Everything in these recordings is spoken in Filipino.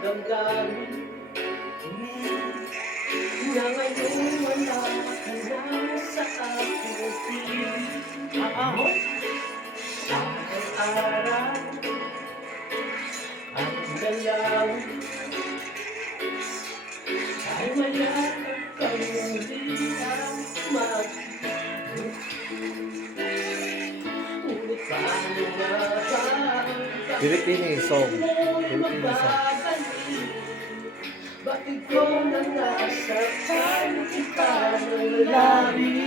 damdamin na ngayon wala ka na sa aking piling. Ang araw, ang dalawin ay mayakap kang hindi ang ngunit paano nga ba Filipino song. Filipino song. bakit ko na nasaktan kita ng labis?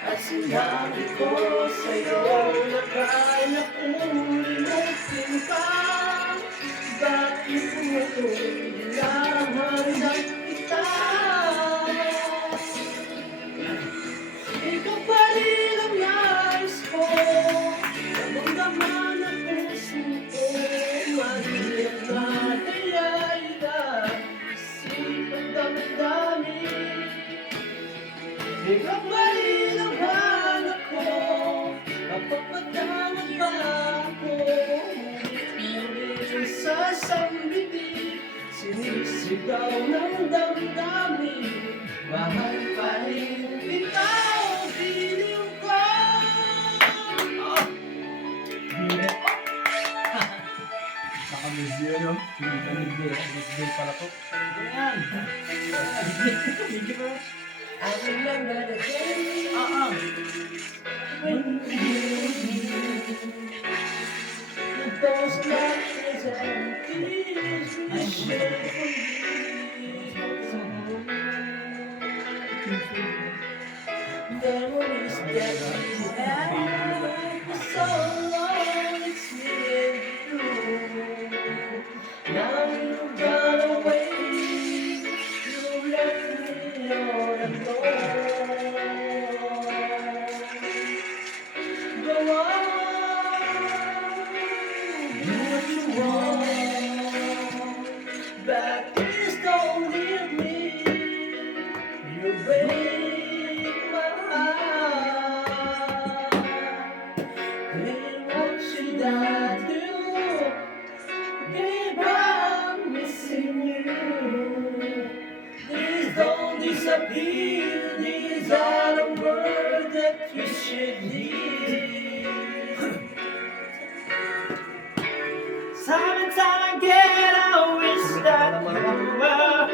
At sinabi ko sa'yo na kaya kong limutin ka. Bakit mo hinahanap kita? Ikaw pa rin ang nais ko, damang-daman ang puso ko. Mahirap na kaya isip ang damdamin. Ikaw pa rin ang hanap ko, kapagpatangan pa ako. Ngunit sasambitin, sinisigaw ng damdamin. Mahal pa rin kita, o piling ko. Naka-museo yun. Museo pala to. Ano yan? Video ko. I remember the day when we with those laughs and tears we shared for years. Memories that we had for so long, it's me and you. Now you've gone away, you left me all alone. Go on, do what you want, but please don't leave me. You break my heart. Then what should I do? Babe, I'm missing you. Please don't disappear. These are the words that you should hear. Sometimes I get, I wish that you were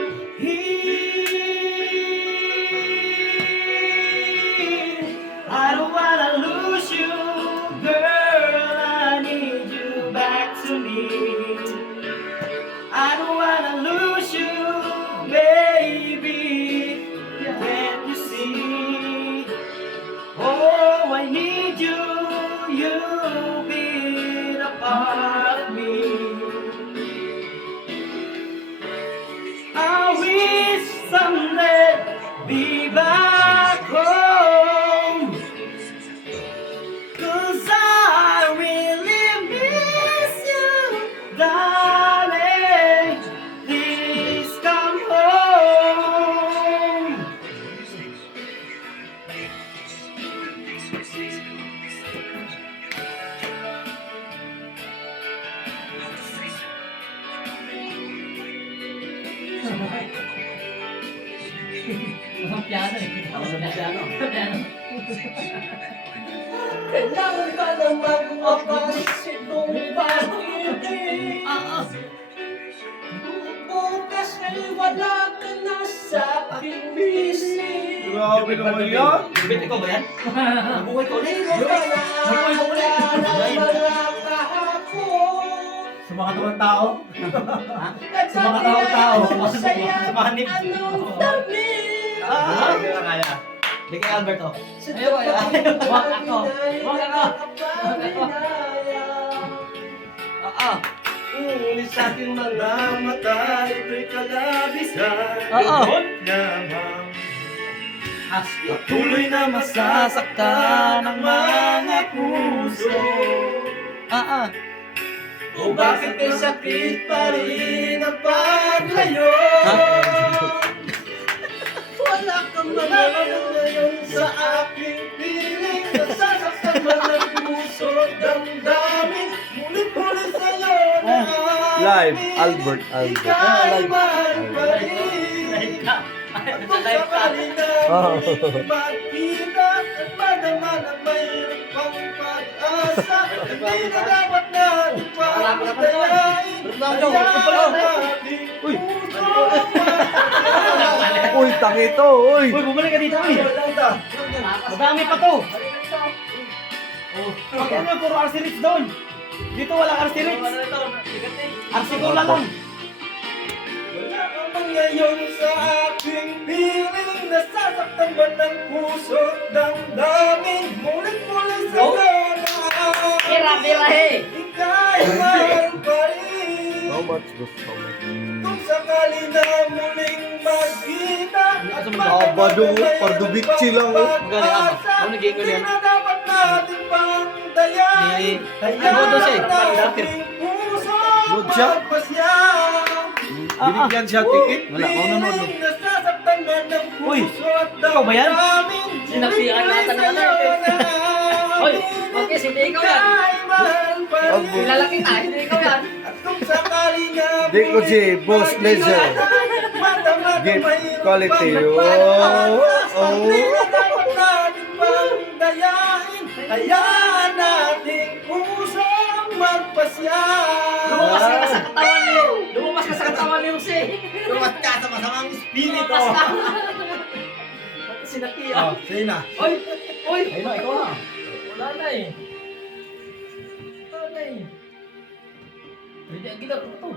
here. I don't wanna lose you, girl. I need you back to me. I don't wanna lose you, baby. Can't you see? Oh, I need you. You've been a part of me. I wish someday be back home, 'cause I really miss you, darling. Please come home. Ang piano eh. Piano. Piano. Kailangan ba na magpapansin kung bakit bukas ay wala ka na sa aking bisig? Grabe naman yan. Bit, ikaw ba yan? Nabuhay ko ulit. Di mo ba naalala ng mga kahapon? Sa mga naman tao. At Sa mga tao-tao. sabi ano sa'yo, Sumanip. anong dami? Hindi na kaya. Hindi kay Alberto. Sa Ayaw, ayaw. tapat Wag ako. Wag ako. Ngunit sa aking mga mata, ito'y kalabisan. Oo. Lamang Patuloy na masasaktan ang mga puso. o bakit may sakit pa rin ang paglayo? Wala kang malaman ngayon sa aking piling. Nasasaktan man ang puso at damdamin. Ngunit muli sa'yo na Alive, Albert. Ika'y mahal pa rin. Live ka. At kung sakali na Oh. magkita at madama na mayroon pang pag-asa, hindi na dapat natin pagdayain. Hayaan natin puso Uy, tangito, uy. Uy, bumalik ka dito, uy. Madami pa to. Pag ano, puro RC Rich doon. Dito wala RC Rich. RC Cola lang. Wala ka man ngayon sa aking piling, nasasaktan ba ng puso at damdamin? Mulit-mulit sa gana. Ika'y mahal pa rin. How much gusto mo? Kung sakali na muling magkita at Aba, do, pardubikchi lang, oh. pag-asa, hindi na dapat natin pang dayain. Bodo siya, natin puso Bodo siya? magpasya. Binigyan siya ticket? Wala, ako nanonood. Piling nasasaktan man ng Uy, puso at ikaw ba yan? damdamin. Sinaksihan natin Sa'yo yan, na Hoy, okay, hindi ikaw yan. ika'y mahal pa rin. Kilala kita, hindi ikaw yan. At kung sakali na Di ko si Boss Laser. Gift quality. Hayaan nating pusong magpasya. Lumabas ka na sa katawan niyo. Lumabas ka sa katawan niyo, si. Lumat ka sa masamang espiritu. Lumabas ka. Sinakihan. Sige na. Oy, oy. Ayun na, ikaw na. Wala na eh. Wala na eh. Hindi, ang ginawa ko to.